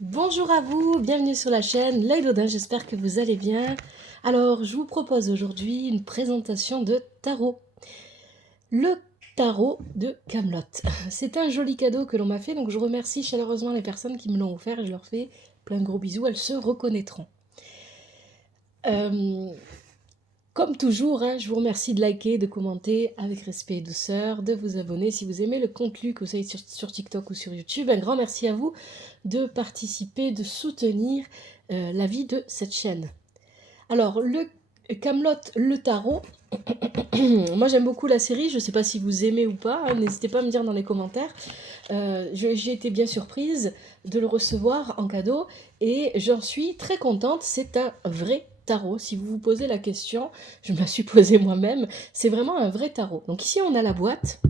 Bonjour à vous, bienvenue sur la chaîne L'Œil d'Odin, j'espère que vous allez bien. Alors, je vous propose aujourd'hui une présentation de tarot. Le tarot de Camelot. C'est un joli cadeau que l'on m'a fait, donc je remercie chaleureusement les personnes qui me l'ont offert et je leur fais plein de gros bisous, elles se reconnaîtront. Comme toujours, je vous remercie de liker, de commenter avec respect et douceur, de vous abonner si vous aimez le contenu, que vous soyez sur TikTok ou sur YouTube. Un grand merci à vous de participer, de soutenir la vie de cette chaîne. Alors, le Camelot, le tarot, moi j'aime beaucoup la série, je ne sais pas si vous aimez ou pas, n'hésitez pas à me dire dans les commentaires. J'ai été bien surprise de le recevoir en cadeau et j'en suis très contente, c'est un vrai tarot. Si vous vous posez la question, je me la suis posée moi-même, c'est vraiment un vrai tarot. Donc ici on a la boîte.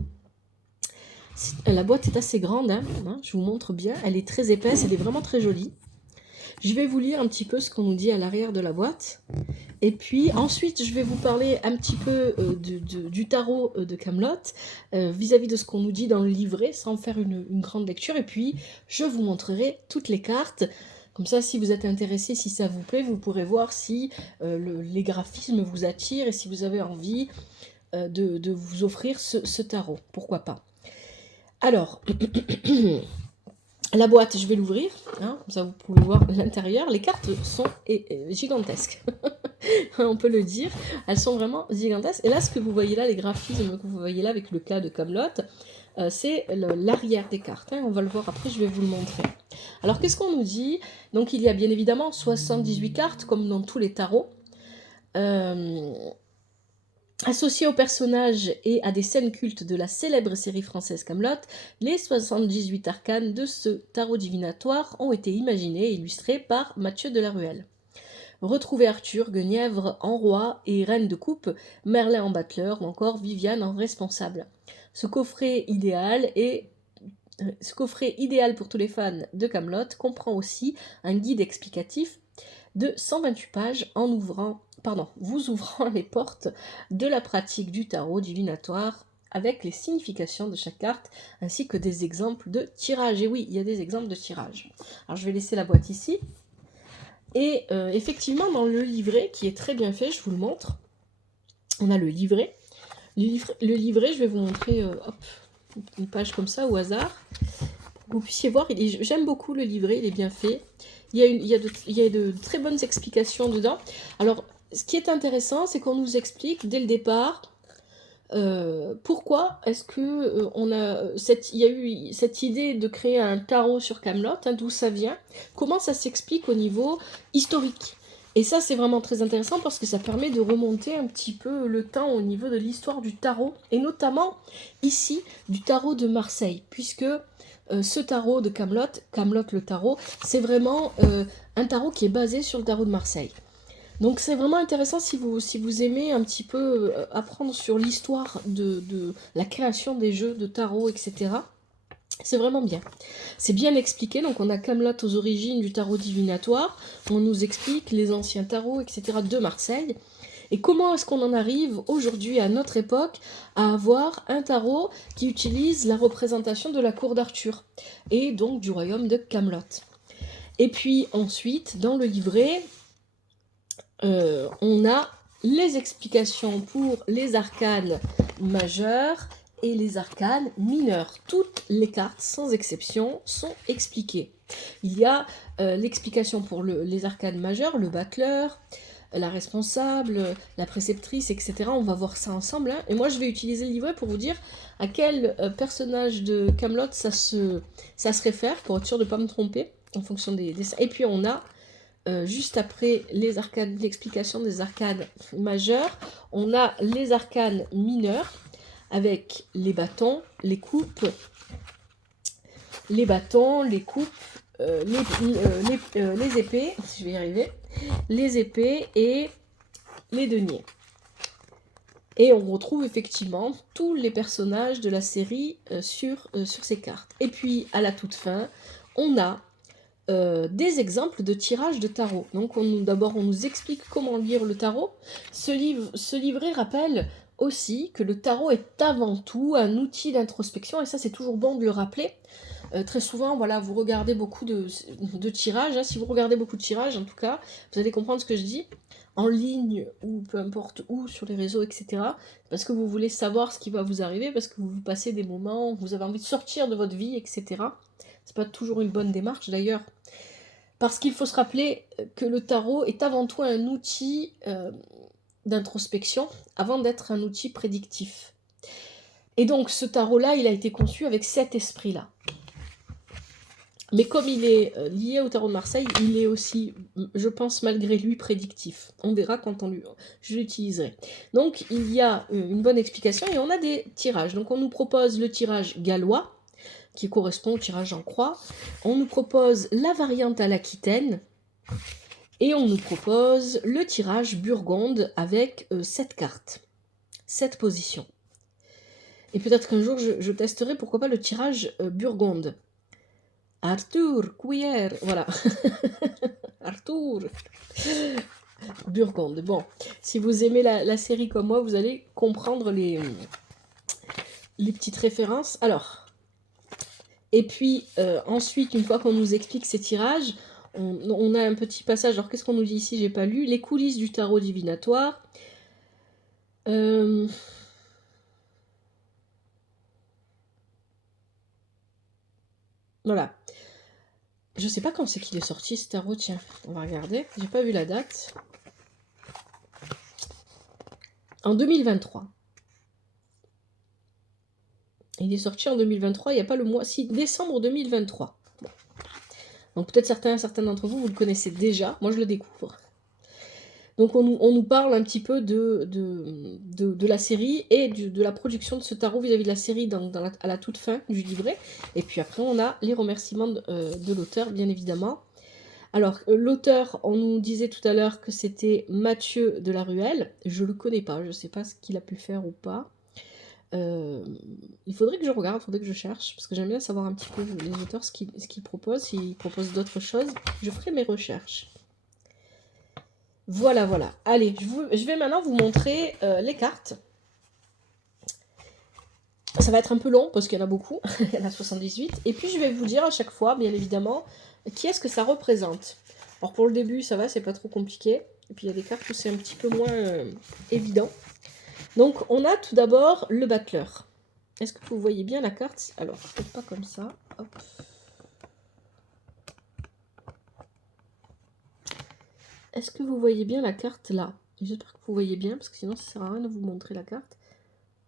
La boîte est assez grande, je vous montre bien, elle est très épaisse, elle est vraiment très jolie. Je vais vous lire un petit peu ce qu'on nous dit à l'arrière de la boîte. Et puis ensuite, je vais vous parler un petit peu du tarot de Camelot vis-à-vis de ce qu'on nous dit dans le livret, sans faire une grande lecture. Et puis, je vous montrerai toutes les cartes. Comme ça, si vous êtes intéressé, si ça vous plaît, vous pourrez voir si les graphismes vous attirent et si vous avez envie de vous offrir ce tarot. Pourquoi pas. Alors, la boîte, je vais l'ouvrir. Comme ça, vous pouvez voir l'intérieur. Les cartes sont gigantesques. On peut le dire, elles sont vraiment gigantesques. Et là, ce que vous voyez là, les graphismes que vous voyez là avec le cas de Camelot, c'est l'arrière des cartes. On va le voir après, je vais vous le montrer. Alors, qu'est-ce qu'on nous dit? Donc, il y a bien évidemment 78 cartes, comme dans tous les tarots. Associés aux personnages et à des scènes cultes de la célèbre série française Camelot, les 78 arcanes de ce tarot divinatoire ont été imaginés et illustrés par Mathieu Delaruelle. Retrouvez Arthur, Guenièvre en roi et reine de coupe, Merlin en battleur ou encore Viviane en responsable. Ce coffret idéal pour tous les fans de Camelot comprend aussi un guide explicatif de 128 pages vous ouvrant les portes de la pratique du tarot divinatoire avec les significations de chaque carte ainsi que des exemples de tirage. Et oui, il y a des exemples de tirage. Alors je vais laisser la boîte ici. Et effectivement, dans le livret, qui est très bien fait, je vous le montre, on a le livret. Le livret, je vais vous montrer une page comme ça au hasard, pour que vous puissiez voir. J'aime beaucoup le livret, il est bien fait. Il y a de très bonnes explications dedans. Alors, ce qui est intéressant, c'est qu'on nous explique dès le départ pourquoi est-ce que il y a eu cette idée de créer un tarot sur Camelot, d'où ça vient, comment ça s'explique au niveau historique. Et ça, c'est vraiment très intéressant parce que ça permet de remonter un petit peu le temps au niveau de l'histoire du tarot, et notamment ici du tarot de Marseille, puisque ce tarot de Camelot, Camelot le tarot, c'est vraiment un tarot qui est basé sur le tarot de Marseille. Donc c'est vraiment intéressant si vous aimez un petit peu apprendre sur l'histoire de la création des jeux de tarot, etc. C'est vraiment bien. C'est bien expliqué, donc on a Camelot aux origines du tarot divinatoire, on nous explique les anciens tarots, etc. de Marseille, et comment est-ce qu'on en arrive aujourd'hui, à notre époque, à avoir un tarot qui utilise la représentation de la cour d'Arthur, et donc du royaume de Camelot. Et puis ensuite, dans le livret, on a les explications pour les arcanes majeures et les arcanes mineures. Toutes les cartes, sans exception, sont expliquées. Il y a l'explication pour les arcanes majeures, le battleur, la responsable, la préceptrice, etc. On va voir ça ensemble. Et moi, je vais utiliser le livret pour vous dire à quel personnage de Camelot ça se réfère, pour être sûr de ne pas me tromper, en fonction des dessins. Et puis, on a juste après les arcanes, l'explication des arcanes majeures, on a les arcanes mineures avec les bâtons, les coupes, les épées, si je vais y arriver, les épées et les deniers. Et on retrouve effectivement tous les personnages de la série sur ces cartes. Et puis à la toute fin, on a des exemples de tirage de tarot. Donc d'abord on nous explique comment lire le tarot. Ce livret rappelle aussi que le tarot est avant tout un outil d'introspection, et ça c'est toujours bon de le rappeler. Très souvent, voilà, vous regardez beaucoup de tirages, hein. Si vous regardez beaucoup de tirages, en tout cas, vous allez comprendre ce que je dis, en ligne ou peu importe où, sur les réseaux, etc. Parce que vous voulez savoir ce qui va vous arriver, parce que vous passez des moments où vous avez envie de sortir de votre vie, etc. C'est pas toujours une bonne démarche d'ailleurs. Parce qu'il faut se rappeler que le tarot est avant tout un outil d'introspection, avant d'être un outil prédictif. Et donc ce tarot-là, il a été conçu avec cet esprit-là. Mais comme il est lié au tarot de Marseille, il est aussi, je pense, malgré lui, prédictif. On verra quand je l'utiliserai. Donc, il y a une bonne explication et on a des tirages. Donc, on nous propose le tirage gallois, qui correspond au tirage en croix. On nous propose la variante à l'Aquitaine. Et on nous propose le tirage Burgonde avec 7 cartes, 7 positions. Et peut-être qu'un jour, je testerai, pourquoi pas, le tirage Burgonde. Arthur, cuillère, voilà. Arthur. Burgonde. Bon, si vous aimez la série comme moi, vous allez comprendre les petites références. Alors, et puis ensuite, une fois qu'on nous explique ces tirages, on a un petit passage. Alors, qu'est-ce qu'on nous dit ici? J'ai pas lu. Les coulisses du tarot divinatoire. Voilà. Je sais pas quand c'est qu'il est sorti ce tarot, tiens, on va regarder. J'ai pas vu la date. En 2023. Il est sorti en 2023, il n'y a pas le mois. Si, décembre 2023. Bon. Donc peut-être certains d'entre vous, vous le connaissez déjà. Moi, je le découvre. Donc on nous parle un petit peu de la série et de la production de ce tarot vis-à-vis de la série à la toute fin du livret. Et puis après, on a les remerciements de l'auteur, bien évidemment. Alors, l'auteur, on nous disait tout à l'heure que c'était Mathieu de la Ruelle. Je le connais pas, je ne sais pas ce qu'il a pu faire ou pas. Il faudrait que je regarde, il faudrait que je cherche, parce que j'aime bien savoir un petit peu les auteurs, ce qu'ils proposent. S'ils proposent d'autres choses, je ferai mes recherches. Voilà, voilà. Allez, je vais maintenant vous montrer les cartes. Ça va être un peu long, parce qu'il y en a beaucoup. Il y en a 78. Et puis, je vais vous dire à chaque fois, bien évidemment, qui est-ce que ça représente. Alors, pour le début, ça va, c'est pas trop compliqué. Et puis, il y a des cartes où c'est un petit peu moins évident. Donc, on a tout d'abord le battleur. Est-ce que vous voyez bien la carte? Alors, peut-être pas comme ça. Hop. Est-ce que vous voyez bien la carte là? J'espère que vous voyez bien, parce que sinon ça sert à rien de vous montrer la carte.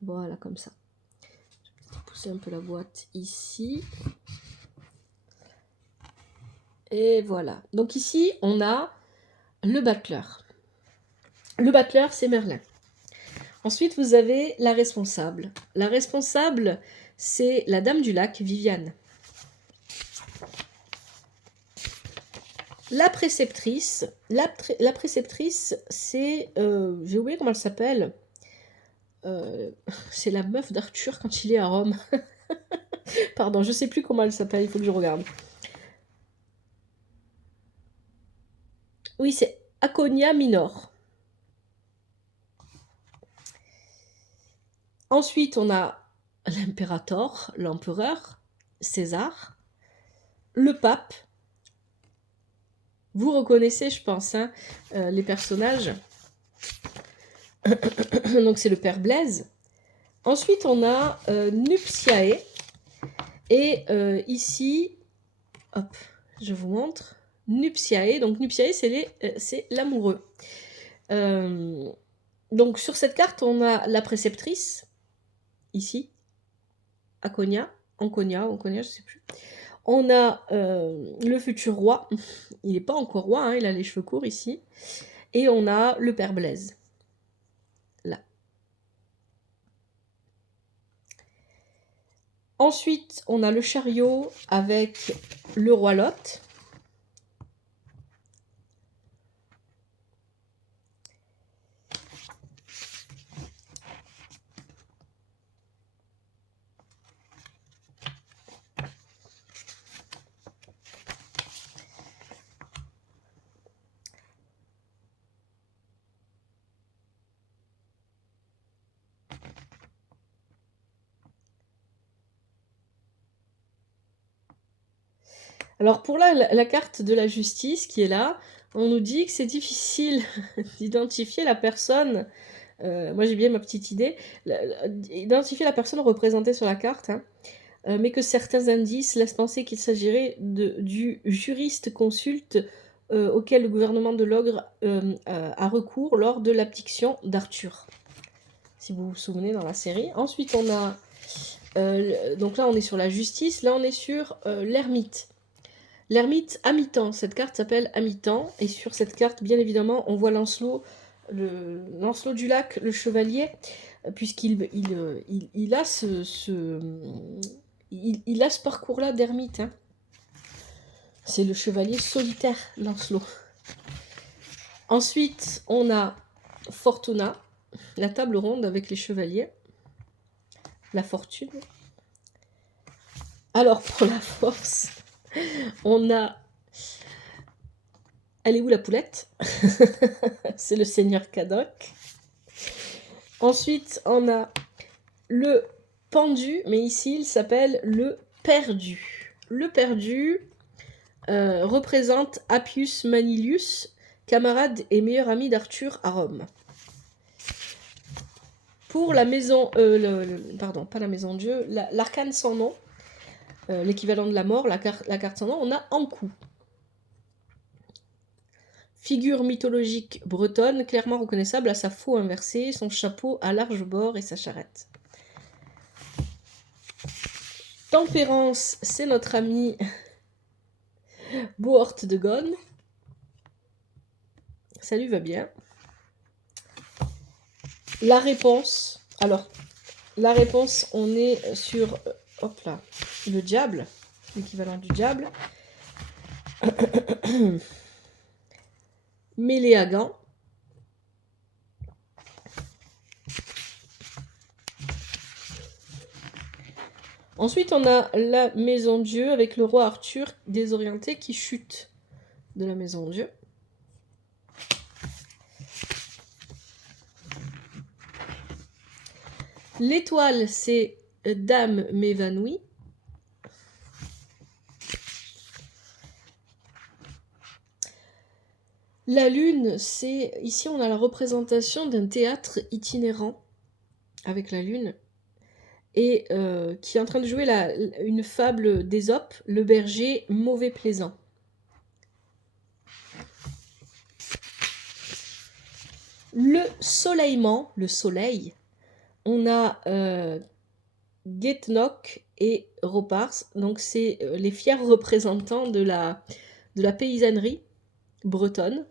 Voilà, comme ça. Je vais pousser un peu la boîte ici. Et voilà. Donc ici, on a le battleur. Le battleur, c'est Merlin. Ensuite, vous avez la responsable. La responsable, c'est la dame du lac, Viviane. La préceptrice, la préceptrice, c'est... j'ai oublié comment elle s'appelle. C'est la meuf d'Arthur quand il est à Rome. Pardon, je sais plus comment elle s'appelle, il faut que je regarde. Oui, c'est Aconia Minor. Ensuite, on a l'impérator, l'empereur, César, le pape. Vous reconnaissez, je pense, hein, les personnages. Donc, c'est le père Blaise. Ensuite, on a Nuptiae. Et ici, hop, je vous montre. Nuptiae. Donc, Nuptiae, c'est l'amoureux. Donc, sur cette carte, on a la préceptrice, ici, Anconia, je ne sais plus. On a le futur roi, il n'est pas encore roi, hein, il a les cheveux courts ici. Et on a le père Blaise, là. Ensuite, on a le chariot avec le roi Lot. Alors pour la carte de la justice qui est là, on nous dit que c'est difficile d'identifier la personne, moi j'ai bien ma petite idée, identifier la personne représentée sur la carte, hein, mais que certains indices laissent penser qu'il s'agirait du juriste consulte auquel le gouvernement de l'ogre a recours lors de l'abdiction d'Arthur, si vous vous souvenez dans la série. Ensuite on a, donc là on est sur la justice, là on est sur l'ermite. L'ermite à mi-temps, cette carte s'appelle à mi-temps, et sur cette carte, bien évidemment, on voit Lancelot, Lancelot du Lac, le chevalier, puisqu'il il a il a ce parcours-là d'ermite. Hein. C'est le chevalier solitaire, Lancelot. Ensuite, on a Fortuna, la table ronde avec les chevaliers, la fortune. Alors, pour la force, on a... Elle est où la poulette? C'est le seigneur Cadoc. Ensuite, on a le pendu, mais ici, il s'appelle le perdu. Le perdu représente Appius Manilius, camarade et meilleur ami d'Arthur à Rome. Pour la maison... pardon, pas la maison de Dieu, l'arcane sans nom, l'équivalent de la mort, la carte sans nom, on a Ankou. Figure mythologique bretonne, clairement reconnaissable à sa faux inversée, son chapeau à large bord et sa charrette. Tempérance, c'est notre ami Bohort de Gonne. Ça lui va bien. La réponse, alors, la réponse, on est sur, hop là, le diable, l'équivalent du diable. Méléagan. Ensuite, on a la maison Dieu avec le roi Arthur désorienté qui chute de la maison Dieu. L'étoile, c'est Dame m'évanouit. La lune, c'est... Ici, on a la représentation d'un théâtre itinérant avec la lune et qui est en train de jouer une fable d'Ésope, le berger mauvais plaisant. Le soleillement, le soleil, on a Guetnock et Ropars, donc c'est les fiers représentants de la paysannerie bretonne.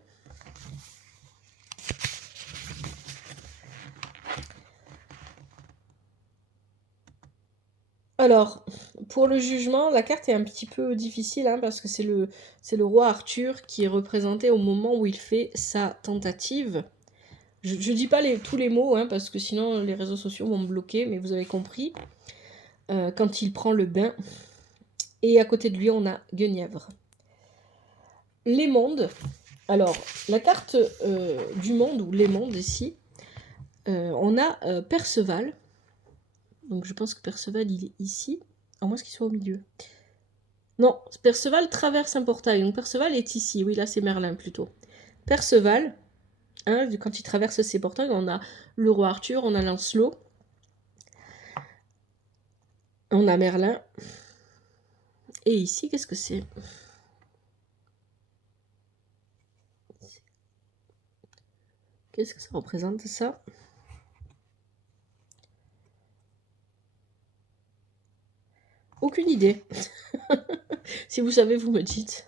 Alors, pour le jugement, la carte est un petit peu difficile, hein, parce que c'est le roi Arthur qui est représenté au moment où il fait sa tentative. Je ne dis pas tous les mots, hein, parce que sinon les réseaux sociaux vont me bloquer, mais vous avez compris. Quand il prend le bain. Et à côté de lui, on a Guenièvre. Les mondes. Alors, la carte du monde, ou les mondes ici, on a Perceval. Donc je pense que Perceval, il est ici. À moins qu'il soit au milieu. Non, Perceval traverse un portail. Donc Perceval est ici. Oui, là, c'est Merlin plutôt. Perceval, hein, quand il traverse ces portails, on a le roi Arthur, on a Lancelot. On a Merlin. Et ici, qu'est-ce que c'est? Qu'est-ce que ça représente, ça? Aucune idée. Si vous savez, vous me dites.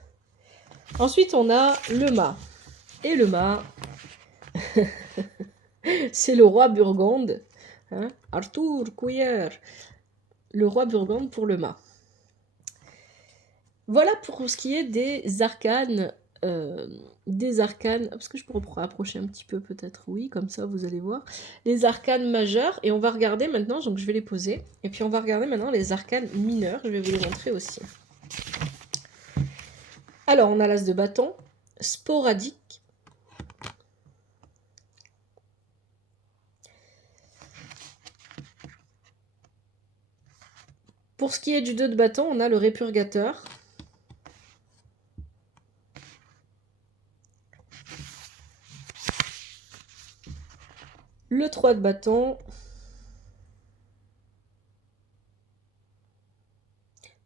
Ensuite, on a le mât. Et le mât, c'est le roi Burgonde. Hein, Arthur Couillère. Le roi Burgonde pour le mât. Voilà pour ce qui est des arcanes. Parce que je pourrais rapprocher un petit peu peut-être, oui, comme ça vous allez voir. Les arcanes majeures, et on va regarder maintenant, donc je vais les poser. Et puis on va regarder maintenant les arcanes mineures, je vais vous les montrer aussi. Alors, on a l'as de bâton, sporadique. Pour ce qui est du 2 de bâton, on a le répurgateur. Le 3 de bâton.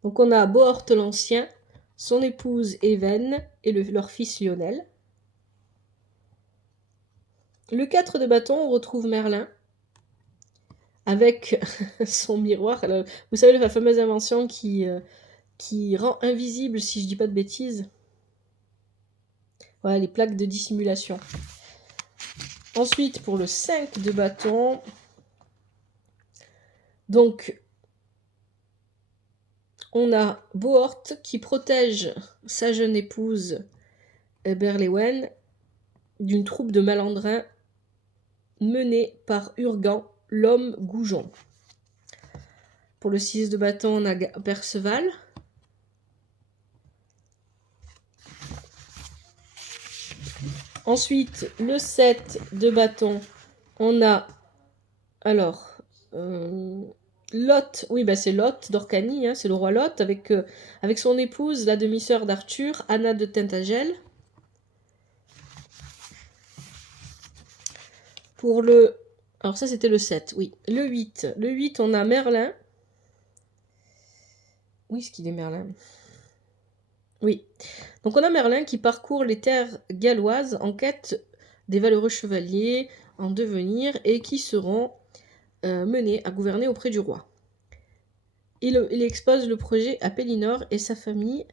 Donc on a Bohort l'Ancien, son épouse Even et leur fils Lionel. Le 4 de bâton, on retrouve Merlin avec son miroir. Vous savez, la fameuse invention qui rend invisible, si je dis pas de bêtises. Voilà, les plaques de dissimulation. Ensuite, pour le 5 de bâton, donc on a Bohort qui protège sa jeune épouse Berlewen d'une troupe de malandrins menée par Urgan, l'homme goujon. Pour le 6 de bâton, on a Perceval. Ensuite, le 7 de bâton, on a alors Lot, oui, c'est Lot d'Orcanie, hein, c'est le roi Lot, avec son épouse, la demi-sœur d'Arthur, Anna de Tintagel. Pour le... Alors ça, c'était le 7, oui. Le 8. Le 8, on a Merlin. Où est-ce qu'il est, Merlin? Oui. Donc on a Merlin qui parcourt les terres galloises en quête des valeureux chevaliers en devenir et qui seront menés à gouverner auprès du roi. Il expose le projet à Pellinore et sa famille,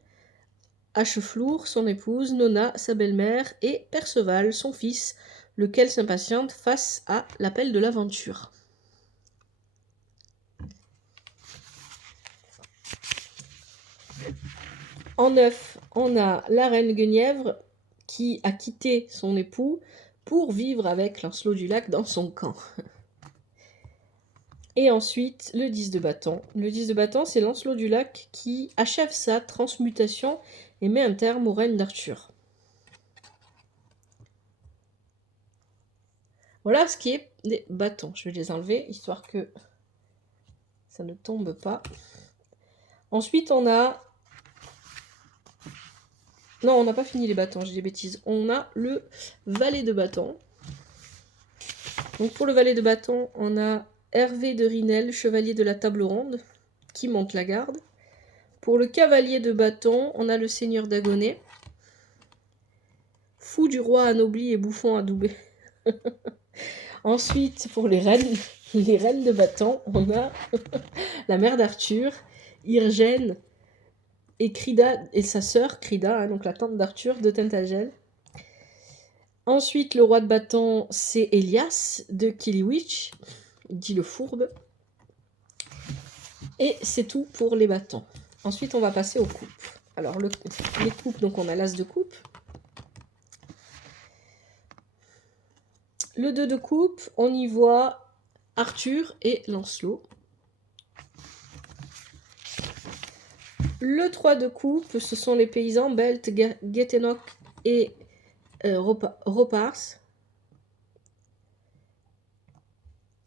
Hacheflour, son épouse, Nona, sa belle-mère, et Perceval, son fils, lequel s'impatiente face à l'appel de l'aventure. En 9, on a la reine Guenièvre qui a quitté son époux pour vivre avec Lancelot du Lac dans son camp. Et ensuite, le 10 de bâton. Le 10 de bâton, c'est Lancelot du Lac qui achève sa transmutation et met un terme au règne d'Arthur. Voilà ce qui est des bâtons. Je vais les enlever, histoire que ça ne tombe pas. Ensuite, on a... Non, on n'a pas fini les bâtons, j'ai des bêtises. On a le valet de bâton. Donc pour le valet de bâton, on a Hervé de Rinel, chevalier de la table ronde, qui monte la garde. Pour le cavalier de bâton, on a le seigneur d'Agonais, fou du roi anobli et bouffon adoubé. Ensuite, pour les reines de bâton, on a la mère d'Arthur, Irgène, et Crida et sa sœur Crida, hein, donc la tante d'Arthur de Tintagel. Ensuite, le roi de bâton, c'est Elias de Kiliwich, dit le fourbe. Et c'est tout pour les bâtons. Ensuite, on va passer aux coupes. Alors, les coupes, donc on a l'as de coupe. Le 2 de coupe, on y voit Arthur et Lancelot. Le 3 de coupe, ce sont les paysans Belt, Getenock et Ropars.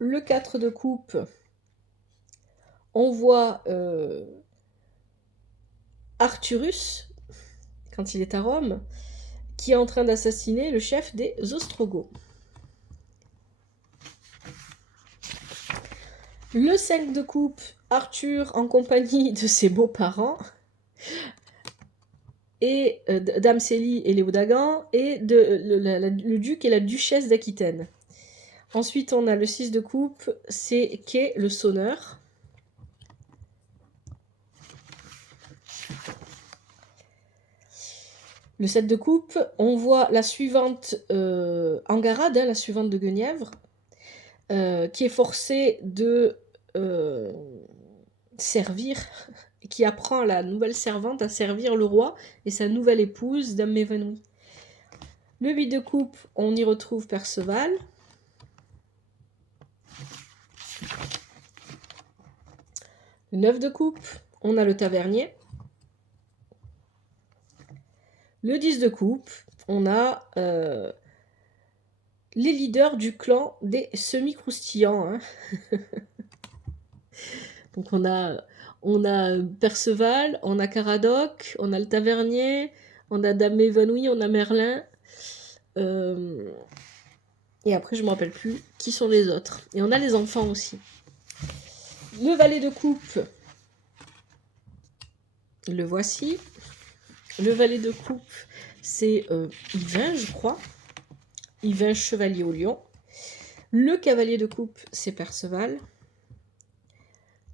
Le 4 de coupe, on voit Arthurus, quand il est à Rome, qui est en train d'assassiner le chef des Ostrogoths. Le 5 de coupe, Arthur en compagnie de ses beaux-parents, et Dame Célie et Léodagan, et le duc et la duchesse d'Aquitaine. Ensuite, on a le 6 de coupe, c'est Kay, le sonneur. Le 7 de coupe, on voit la suivante Angarade, hein, la suivante de Guenièvre, qui est forcée de servir, qui apprend à la nouvelle servante à servir le roi et sa nouvelle épouse, Dame Mévanoui. Le 8 de coupe, on y retrouve Perceval. Le 9 de coupe, on a le tavernier. Le 10 de coupe, on a les leaders du clan des semi-croustillants. Hein. Donc on a Perceval, on a Caradoc, on a le tavernier, on a Dame Évanouie, on a Merlin. Et après, je ne me rappelle plus qui sont les autres. Et on a les enfants aussi. Le valet de coupe, le voici. Le valet de coupe, c'est Yvain, je crois. Yvain, chevalier au lion. Le cavalier de coupe, c'est Perceval.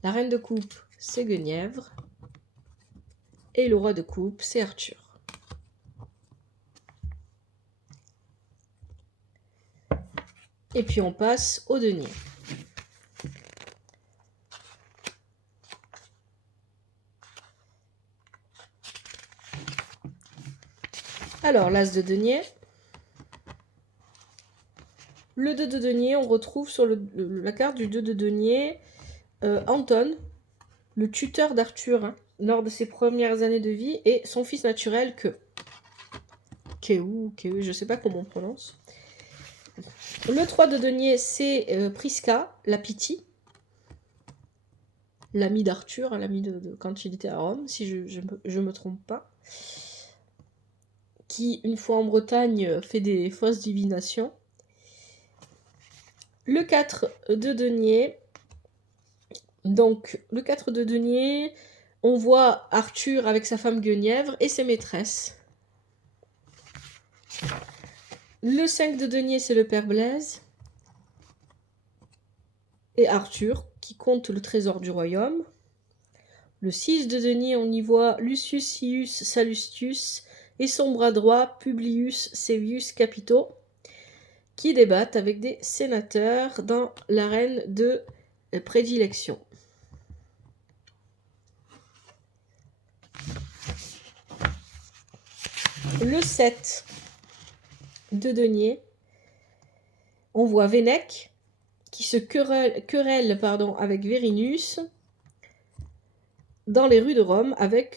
La reine de coupe, c'est Guenièvre. Et le roi de coupe, c'est Arthur. Et puis on passe au denier. Alors, l'as de denier. Le 2 de denier, on retrouve sur la carte du 2 de denier Anton, le tuteur d'Arthur, hein, lors de ses premières années de vie, et son fils naturel, Keu, je ne sais pas comment on prononce. Le 3 de denier, c'est Prisca, la Pythie, l'ami d'Arthur, l'ami de quand il était à Rome, si je me trompe pas, qui, une fois en Bretagne, fait des fausses divinations. Le 4 de denier, donc le 4 de denier, on voit Arthur avec sa femme Guenièvre et ses maîtresses. Le 5 de denier, c'est le père Blaise et Arthur qui compte le trésor du royaume. Le 6 de denier, on y voit Lucius Cius Sallustius et son bras droit Publius Sevius Capito qui débattent avec des sénateurs dans l'arène de prédilection. Le 7 de denier, on voit Vénèque qui se querelle avec Vérinus dans les rues de Rome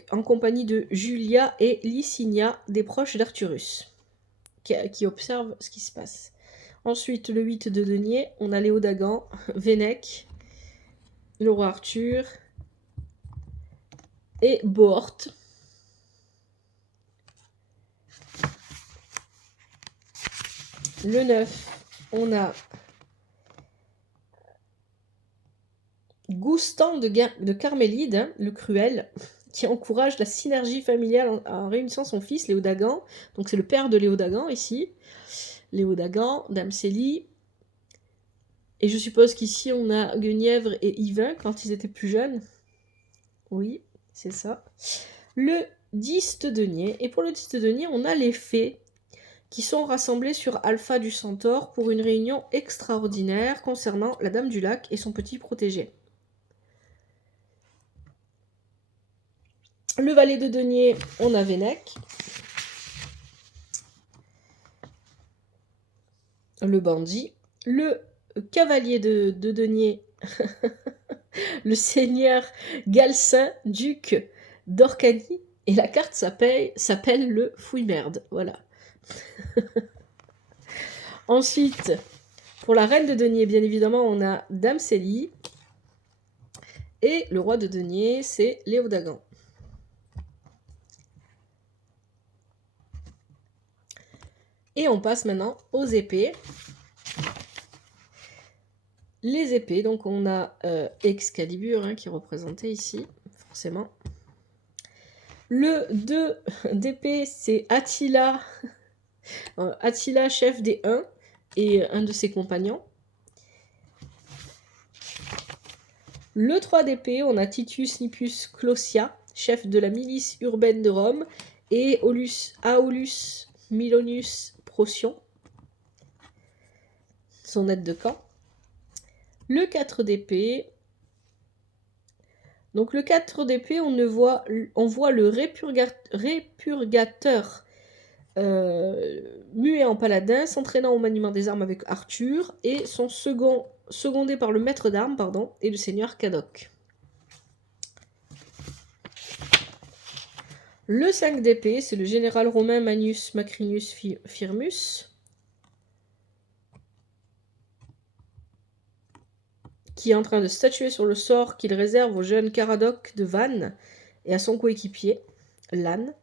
en compagnie de Julia et Licinia, des proches d'Arthurus, qui observent ce qui se passe. Ensuite, le 8 de denier, on a Léodagan, Vénèque, le roi Arthur et Bohorte. Le 9, on a Goustan de Carmélide, hein, le cruel, qui encourage la synergie familiale en réunissant son fils Léodagan. Donc c'est le père de Léodagan ici. Léodagan, Dame Célie. Et je suppose qu'ici on a Guenièvre et Yvain quand ils étaient plus jeunes. Oui, c'est ça. Le 10 de denier. Et pour le 10 de denier, on a les fées qui sont rassemblés sur Alpha du Centaure pour une réunion extraordinaire concernant la Dame du Lac et son petit protégé. Le valet de denier, on a Vénèque. Le bandit. Le cavalier de denier, le seigneur Galcin, duc d'Orcanie. Et la carte s'appelle le fouille-merde. Voilà. Ensuite, pour la reine de denier, bien évidemment, on a Dame Célie. Et le roi de denier, c'est Léodagan. Et on passe maintenant aux épées. Les épées, donc on a Excalibur hein, qui est représenté ici, forcément. Le 2 d'épée, c'est Attila. Attila, chef des Huns, et un de ses compagnons. Le 3 d'épée, on a Titus Nipius Clausia, chef de la milice urbaine de Rome, et Aulus Milonius Procyon, son aide de camp. Le 4 d'épée. Donc le 4 d'épée, on voit le répurgateur muet en paladin, s'entraînant au maniement des armes avec Arthur, et son secondé par le maître d'armes, et le seigneur Cadoc. Le 5 d'épée, c'est le général romain Manius Macrinus Firmus, qui est en train de statuer sur le sort qu'il réserve au jeune Caradoc de Vannes et à son coéquipier, Lannes.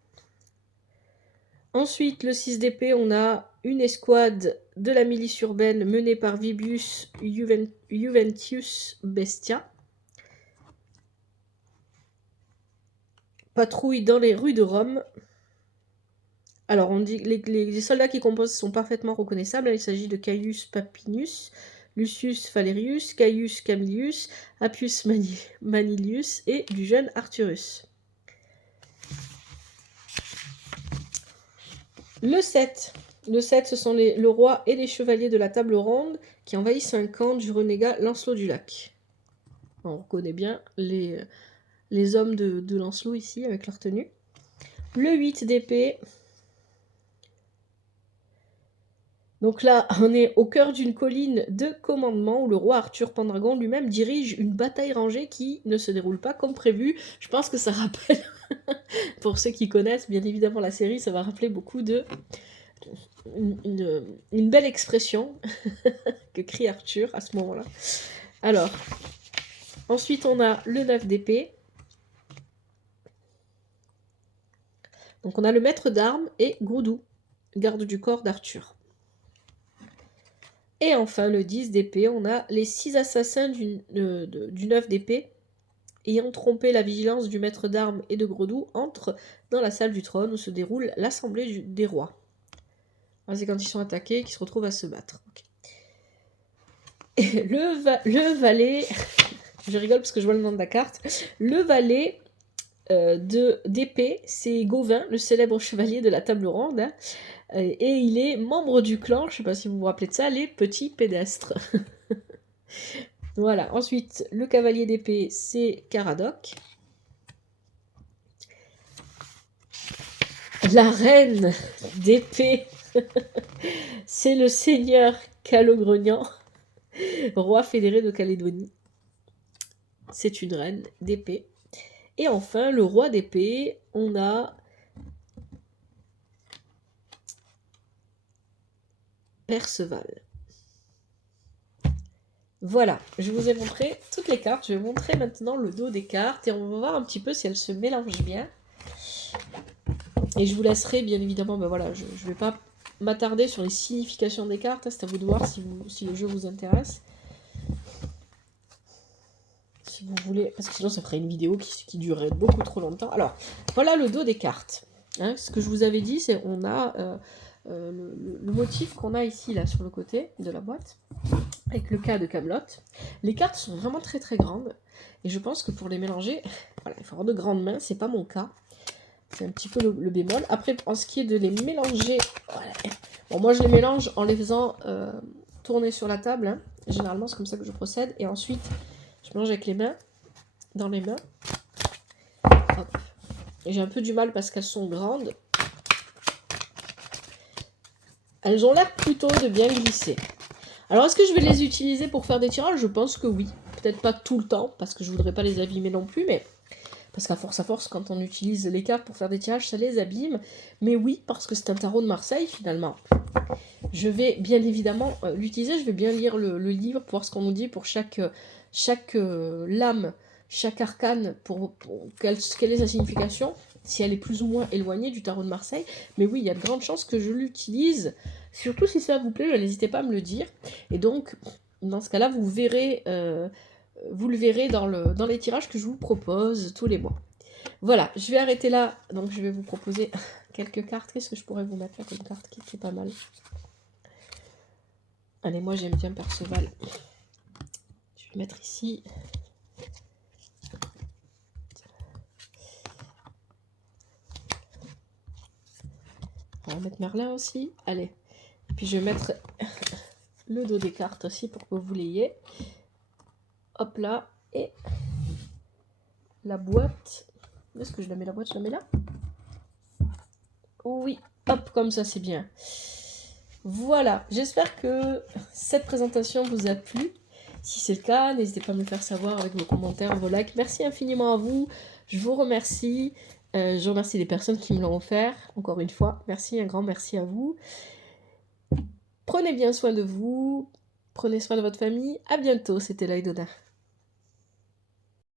Ensuite, le 6 d'épée, on a une escouade de la milice urbaine menée par Vibius Juventius Bestia. Patrouille dans les rues de Rome. Alors, on dit que les soldats qui composent sont parfaitement reconnaissables. Il s'agit de Caius Papinius, Lucius Valerius, Caius Camillus, Appius Manilius et du jeune Arthurus. Le 7. Le 7, ce sont le roi et les chevaliers de la table ronde qui envahissent un camp du renégat Lancelot du Lac. On reconnaît bien les hommes de Lancelot ici avec leur tenue. Le 8 d'épée. Donc là, on est au cœur d'une colline de commandement où le roi Arthur Pendragon lui-même dirige une bataille rangée qui ne se déroule pas comme prévu. Je pense que ça rappelle, pour ceux qui connaissent bien évidemment la série, ça va rappeler beaucoup de... Une belle expression que crie Arthur à ce moment-là. Alors, ensuite on a le 9 d'épée. Donc on a le maître d'armes et Groudou, garde du corps d'Arthur. Et enfin, le 10 d'épée, on a les 6 assassins du 9 d'épée ayant trompé la vigilance du maître d'armes et de Groudou entrent dans la salle du trône où se déroule l'assemblée des rois. C'est quand ils sont attaqués qu'ils se retrouvent à se battre. Okay. Et le valet, je rigole parce que je vois le nom de la carte, le valet d'épée, c'est Gauvin, le célèbre chevalier de la table ronde, hein, et il est membre du clan, je ne sais pas si vous vous rappelez de ça, les petits pédestres. Voilà, ensuite, le cavalier d'épée, c'est Caradoc. La reine d'épée, c'est le seigneur Calogrenant, roi fédéré de Calédonie. C'est une reine d'épée. Et enfin, le roi d'épée, on a Perceval. Voilà, je vous ai montré toutes les cartes. Je vais montrer maintenant le dos des cartes et on va voir un petit peu si elles se mélangent bien. Et je vous laisserai bien évidemment, ben voilà, je ne vais pas m'attarder sur les significations des cartes. C'est à vous de voir si le jeu vous intéresse. Si vous voulez, parce que sinon ça ferait une vidéo qui durerait beaucoup trop longtemps. Alors, voilà le dos des cartes. Hein, ce que je vous avais dit, c'est on a le motif qu'on a ici, là, sur le côté de la boîte, avec le cas de Camelot. Les cartes sont vraiment très très grandes, et je pense que pour les mélanger, voilà, il faut avoir de grandes mains, c'est pas mon cas. C'est un petit peu le bémol. Après, en ce qui est de les mélanger, voilà. Bon, moi je les mélange en les faisant tourner sur la table, hein. Généralement c'est comme ça que je procède, et ensuite je mélange avec les mains, dans les mains. Hop. Et j'ai un peu du mal parce qu'elles sont grandes. Elles ont l'air plutôt de bien glisser. Alors, est-ce que je vais les utiliser pour faire des tirages? Je pense que oui. Peut-être pas tout le temps, parce que je voudrais pas les abîmer non plus, mais... Parce qu'à force, quand on utilise les cartes pour faire des tirages, ça les abîme. Mais oui, parce que c'est un tarot de Marseille, finalement. Je vais bien évidemment l'utiliser. Je vais bien lire le livre pour voir ce qu'on nous dit pour chaque lame, chaque arcane, quelle est sa signification, si elle est plus ou moins éloignée du tarot de Marseille. Mais oui, il y a de grandes chances que je l'utilise. Surtout si ça vous plaît, n'hésitez pas à me le dire. Et donc, dans ce cas-là, vous le verrez dans les tirages que je vous propose tous les mois. Voilà, je vais arrêter là. Donc, je vais vous proposer quelques cartes. Qu'est-ce que je pourrais vous mettre là comme carte qui est pas mal? Allez, moi, j'aime bien Perceval. Je vais le mettre ici. On va mettre Merlin aussi. Allez. Et puis, je vais mettre le dos des cartes aussi pour que vous l'ayez. Hop là. Et la boîte. Est-ce que je la mets, la boîte? Je la mets là? Oui. Hop, comme ça, c'est bien. Voilà. J'espère que cette présentation vous a plu. Si c'est le cas, n'hésitez pas à me le faire savoir avec vos commentaires, vos likes. Merci infiniment à vous. Je vous remercie. Je remercie les personnes qui me l'ont offert. Encore une fois, merci, un grand merci à vous. Prenez bien soin de vous. Prenez soin de votre famille. À bientôt. C'était Laïdona.